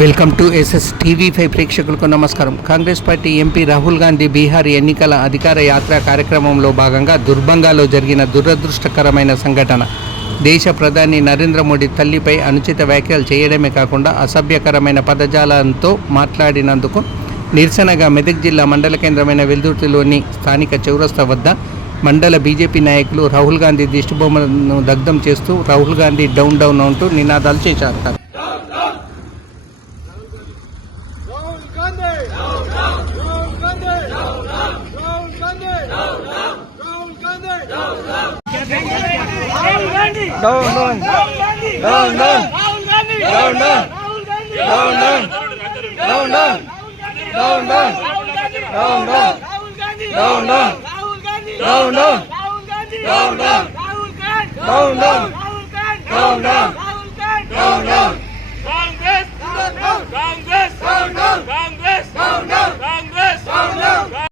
Welcome to SS TV5 ప్రేక్షకులకు నమస్కారం. Congress party MP Rahul Gandhi Bihar ఎన్నికల అధికార యాత్ర కార్యక్రమంలో భాగంగా దుర్బంగాలో జరిగిన దురదృష్టకరమైన సంఘటన. దేశ ప్రధాని నరేంద్ర మోడీ తల్లిపై అనుచిత వ్యాఖ్యలు చేయడమే కాకుండా అసభ్యకరమైన పదజాలంతో మాట్లాడినందుకు నిరసనగా మెదక్ జిల్లా మండల కేంద్రమైన వెల్దుర్తిలోని స్థానిక చౌరస్తా వద్ద మండల బీజేపీ నాయకులు రాహుల్ గాంధీ దిష్టిబొమ్మను దగ్ధం చేస్తూ రాహుల్ గాంధీ డౌన్ డౌన్ అంటూ నినాదాలు చేశారు.